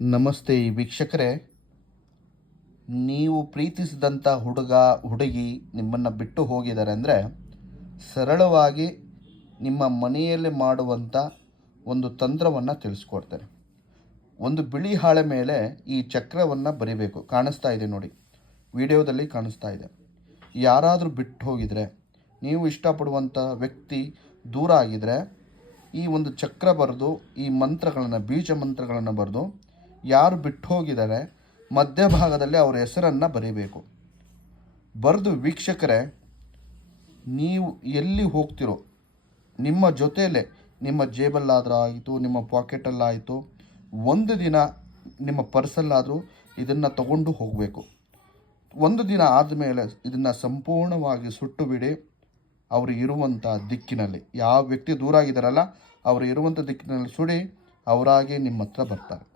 ನಮಸ್ತೆ ವೀಕ್ಷಕರೇ. ನೀವು ಪ್ರೀತಿಸಿದಂಥ ಹುಡುಗ ಹುಡುಗಿ ನಿಮ್ಮನ್ನು ಬಿಟ್ಟು ಹೋಗಿದ್ದಾರೆ ಅಂದರೆ ಸರಳವಾಗಿ ನಿಮ್ಮ ಮನೆಯಲ್ಲಿ ಮಾಡುವಂಥ ಒಂದು ತಂತ್ರವನ್ನು ತಿಳಿಸ್ಕೊಡ್ತೇನೆ. ಒಂದು ಬಿಳಿ ಹಾಳೆ ಮೇಲೆ ಈ ಚಕ್ರವನ್ನು ಬರಿಬೇಕು. ಕಾಣಿಸ್ತಾ ಇದೆ ನೋಡಿ, ವಿಡಿಯೋದಲ್ಲಿ ಕಾಣಿಸ್ತಾ ಇದೆ. ಯಾರಾದರೂ ಬಿಟ್ಟು ಹೋಗಿದರೆ, ನೀವು ಇಷ್ಟಪಡುವಂಥ ವ್ಯಕ್ತಿ ದೂರ ಆಗಿದರೆ, ಈ ಒಂದು ಚಕ್ರ ಬರೆದು ಈ ಮಂತ್ರಗಳನ್ನು, ಬೀಜ ಮಂತ್ರಗಳನ್ನು ಬರೆದು ಯಾರು ಬಿಟ್ಟು ಹೋಗಿದ್ದಾರೆ ಮಧ್ಯಭಾಗದಲ್ಲಿ ಅವರ ಹೆಸರನ್ನು ಬರೀಬೇಕು. ಬರೆದು ವೀಕ್ಷಕರೇ, ನೀವು ಎಲ್ಲಿ ಹೋಗ್ತಿರೋ ನಿಮ್ಮ ಜೊತೆಯಲ್ಲೇ, ನಿಮ್ಮ ಜೇಬಲ್ಲಾದರೂ ಆಯಿತು, ನಿಮ್ಮ ಪಾಕೆಟಲ್ಲಾಯಿತು, ಒಂದು ದಿನ ನಿಮ್ಮ ಪರ್ಸಲ್ಲಾದರೂ ಇದನ್ನು ತಗೊಂಡು ಹೋಗಬೇಕು. ಒಂದು ದಿನ ಆದಮೇಲೆ ಇದನ್ನು ಸಂಪೂರ್ಣವಾಗಿ ಸುಟ್ಟು ಬಿಡಿ. ಅವರು ಇರುವಂಥ ದಿಕ್ಕಿನಲ್ಲಿ, ಯಾವ ವ್ಯಕ್ತಿ ದೂರ ಆಗಿದ್ದಾರಲ್ಲ ಅವರು ಇರುವಂಥ ದಿಕ್ಕಿನಲ್ಲಿ ಸುಡಿ, ಅವರಾಗೆ ನಿಮ್ಮ ಹತ್ರ ಬರ್ತಾರೆ.